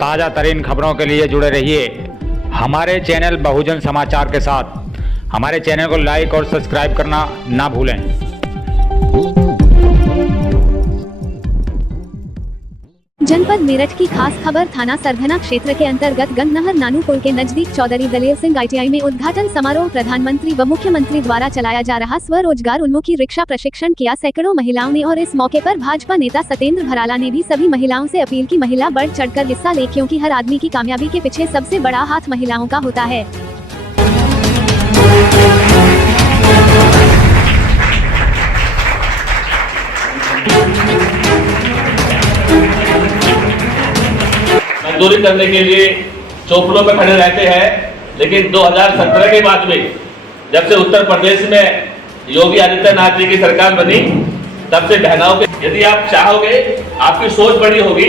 ताज़ा तरीन खबरों के लिए जुड़े रहिए हमारे चैनल बहुजन समाचार के साथ। हमारे चैनल को लाइक और सब्सक्राइब करना ना भूलें। जनपद मेरठ की खास खबर। थाना सरधना क्षेत्र के अंतर्गत गंगनहर नानूपुर के नजदीक चौधरी दलेर सिंह ITI में उद्घाटन समारोह। प्रधानमंत्री व मुख्यमंत्री द्वारा चलाया जा रहा स्वरोजगार उन्मुखी रिक्शा प्रशिक्षण किया सैकड़ों महिलाओं ने। और इस मौके पर भाजपा नेता सतेंद्र भराला ने भी सभी महिलाओं से अपील की महिला बढ़ चढ़कर हिस्सा ले, क्योंकि हर आदमी की कामयाबी के पीछे सबसे बड़ा हाथ महिलाओं का होता है। मजदूरी करने के लिए चौपड़ों में खड़े रहते हैं, लेकिन 2017 के बाद में जब से उत्तर प्रदेश में योगी आदित्यनाथ जी की सरकार बनी, तब से बहनों के, यदि आप चाहोगे, आपकी सोच बड़ी होगी,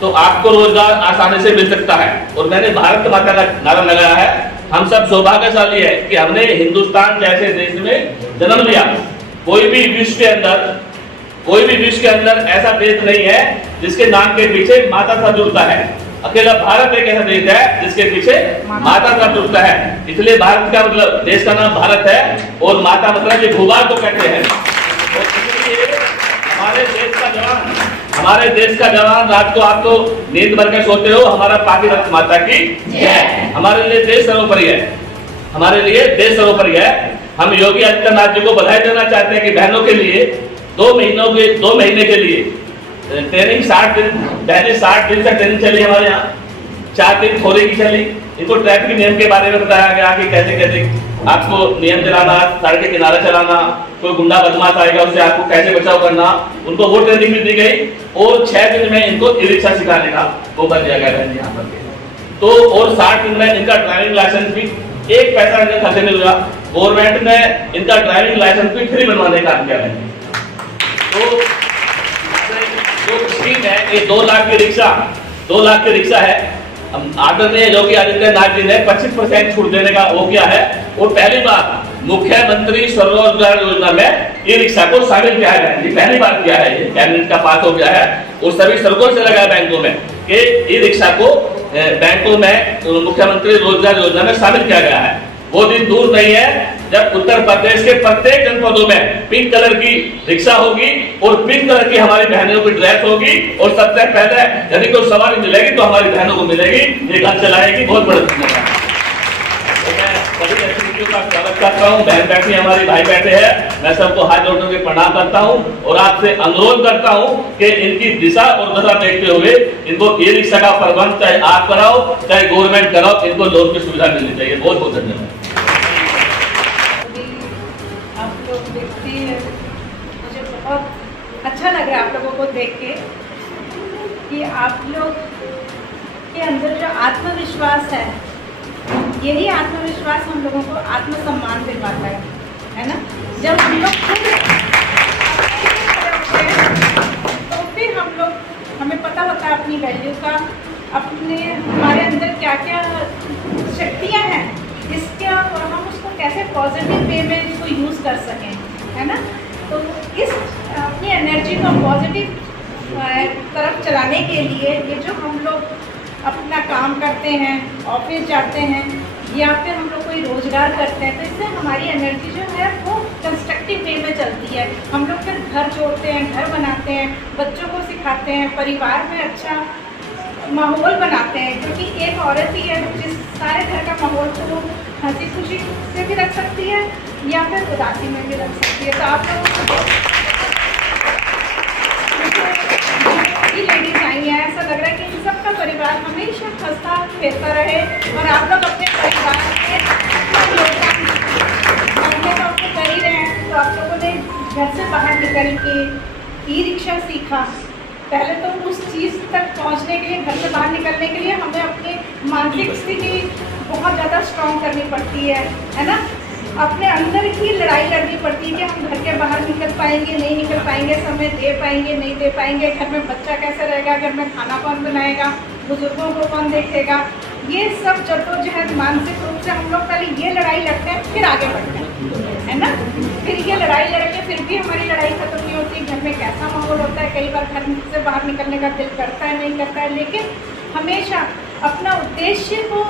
तो आपको रोजगार आसानी से मिल सकता है। और मैंने भारत माता का नारा लगाया है। हम सब सौभाग्यशाली है कि हमने हिंदुस्तान जैसे देश में जन्म लिया। कोई भी विश्व के अंदर ऐसा देश नहीं है जिसके नाम के पीछे माता शब्द जुड़ता है। अकेला भारत एक ऐसा देश है जिसके पीछे माता शब्द जुड़ता है। इसलिए भारत का मतलब, देश का नाम भारत है और माता मतलब ये भूभाग को कहते हैं। और इसलिए हमारे देश का जवान रात को आप तो नींद भर कर सोते हो, हमारा पाकी रक्त माता की जय। हमारे लिए देश सर्वोपरि है, हमारे लिए देश सर्वोपरि है। हम योगी आदित्यनाथ जी को बधाई देना चाहते हैं कि बहनों के लिए 2 महीने के लिए ट्रेनिंग 60 दिन, पहले 60 दिन तक ट्रेनिंग चली हमारे यहाँ। 4 दिन थोड़ी की चली। इनको ट्रैफिक नियम के बारे में बताया गया कि कैसे कैसे आपको नियम चलाना, सड़क के किनारे चलाना, कोई गुंडा बदमाश आएगा उससे आपको कैसे बचाव करना, उनको वो ट्रेनिंग भी दी गई। और 6 दिन में इनको ई रिक्शा सिखाने का वो कर दिया गया है यहाँ पर। तो और 60 दिन में इनका ड्राइविंग लाइसेंस भी, एक पैसा इनका खर्च नहीं हुआ। गवर्नमेंट ने इनका ड्राइविंग लाइसेंस भी फ्री बनवाने का काम किया है। तो जो स्कीम है ये 2 लाख की रिक्शा है। आदरणीय योगी आदित्यनाथ जी ने 25% छूट देने का वो किया है। और पहली बार मुख्यमंत्री स्वरोजगार योजना में ई रिक्शा को शामिल किया है। पहली बार किया है, ये कैबिनेट का पास हो गया है और सभी सड़कों से लगा बैंकों में कि ई रिक्शा को बैंकों में मुख्यमंत्री रोजगार योजना में शामिल किया गया है। वो दिन दूर नहीं है जब उत्तर प्रदेश के प्रत्येक जनपदों में पिंक कलर की रिक्शा होगी और पिंक कलर की हमारी बहनों की ड्रेस होगी। और सबसे पहले यदि कोई सवारी मिलेगी तो हमारी बहनों को मिलेगी, ये घर चलाएगी। बहुत बड़ा धन्यवाद। मैं सभी अतिथियों का स्वागत करता हूँ। बहन बैठी, हमारी भाई बैठे हैं, मैं सबको हाथ जोड़ने के प्रणाम करता हूँ और आपसे अनुरोध करता हूँ कि इनकी दिशा और दशा देखते हुए इनको ई रिक्शा का प्रबंध चाहे आप कराओ चाहे गवर्नमेंट कराओ, इनको लोन की सुविधा मिलनी चाहिए। बहुत बहुत धन्यवाद। मुझे बहुत अच्छा लग रहा है आप लोगों को देख के कि आप लोग के अंदर जो आत्मविश्वास है, यही आत्मविश्वास हम लोगों को आत्मसम्मान दिलवाता है ना। जब हम लोग खुद तो फिर हमें पता होता है अपनी वैल्यू का, हमारे अंदर क्या क्या शक्तियाँ हैं, इसके और हम उसको कैसे पॉजिटिव वे में इसको यूज़ कर सकें, है ना। तो इस अपनी एनर्जी को पॉजिटिव तरफ चलाने के लिए ये जो हम लोग अपना काम करते हैं, ऑफिस जाते हैं या फिर हम लोग कोई रोज़गार करते हैं, तो इससे हमारी एनर्जी जो है वो कंस्ट्रक्टिव वे में चलती है। हम लोग फिर घर जोड़ते हैं, घर बनाते हैं, बच्चों को सिखाते हैं, परिवार में अच्छा माहौल बनाते हैं। क्योंकि एक औरत ही है जिस सारे घर का माहौल को हंसी खुशी से भी रख सकती है या फिर उदासी में भी रख सकती है। तो आप लोगों को लेडीज आई हैं, ऐसा लग रहा है कि इन सबका परिवार हमेशा हंसता खेलता रहे और आप लोग अपने परिवार के योगदान तो कर ही रहे हैं। तो आप लोगों ने घर से बाहर निकल के ई रिक्शा सीखा। पहले तो उस चीज़ तक पहुंचने के लिए, घर से बाहर निकलने के लिए हमें अपनी मानसिक स्थिति बहुत ज़्यादा स्ट्रॉन्ग करनी पड़ती है ना। अपने अंदर ही लड़ाई लड़नी पड़ती है कि हम घर के बाहर निकल पाएंगे नहीं निकल पाएंगे, समय दे पाएंगे नहीं दे पाएंगे, घर में बच्चा कैसे रहेगा, घर में खाना कौन बनाएगा, बुजुर्गों को कौन देखेगा। ये सब जद्दोजहद मानसिक रूप से हम लोग पहले ये लड़ाई लड़ते हैं, फिर आगे बढ़ते हैं, है ना। फिर ये लड़ाई लड़के फिर भी हमारी लड़ाई खत्म नहीं होती। घर में कैसा माहौल होता है, कई बार घर से बाहर निकलने का दिल करता है नहीं करता है, लेकिन हमेशा अपना उद्देश्य को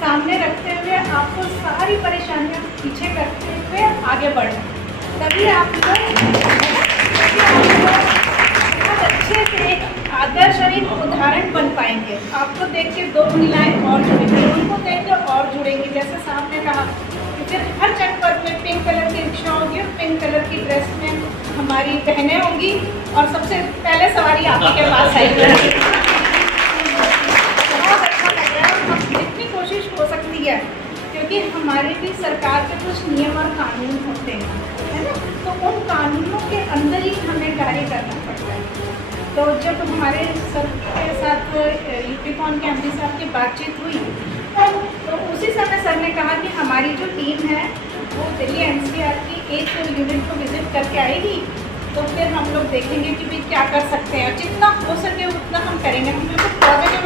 सामने रखते हुए आपको सारी परेशानियां पीछे करते हुए आगे बढ़ें, तभी आप लोग बहुत अच्छे से एक आदर्श और एक उदाहरण बन पाएंगे। आपको देख के दो महिलाएं और जुड़ेंगी, उनको देख के और जुड़ेंगी। जैसे साहब ने कहा कि फिर हर जनपद में पिंक कलर की रिक्शा होगी और पिंक कलर की ड्रेस में हमारी बहनें होंगी और सबसे पहले सवारी आप ही के पास आएगी। बहुत अच्छा लग रहा है। हम जितनी कोशिश हो सकती है, क्योंकि हमारे भी सरकार के कुछ नियम और कानून होते हैं, है ना, तो उन कानूनों के अंदर ही हमें कार्य करना पड़ता है। तो जब हमारे सर के साथ यूपीकॉन के एमडी साहब की बातचीत हुई तो उसी समय सर ने कहा कि हमारी जो टीम है वो दिल्ली एनसीआर की एक यूनिट को विजिट करके आएगी, तो फिर हम लोग देखेंगे कि भाई क्या कर सकते हैं, जितना हो सके उतना हम करेंगे। हम बिल्कुल पॉजिटिव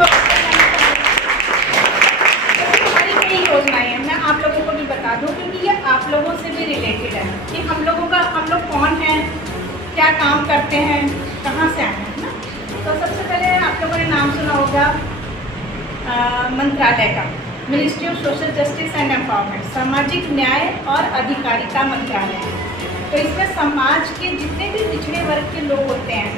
हमारी कई योजनाएं हैं, मैं आप लोगों को भी बता दूं क्योंकि ये आप लोगों से भी रिलेटेड है कि हम लोग कौन हैं, क्या काम करते हैं, कहाँ से आए हैं ना। तो सबसे पहले आप लोगों ने नाम सुना होगा मंत्रालय का, ministry of social justice and empowerment, सामाजिक न्याय और अधिकारिता मंत्रालय। तो इसमें समाज के जितने भी पिछड़े वर्ग के लोग होते हैं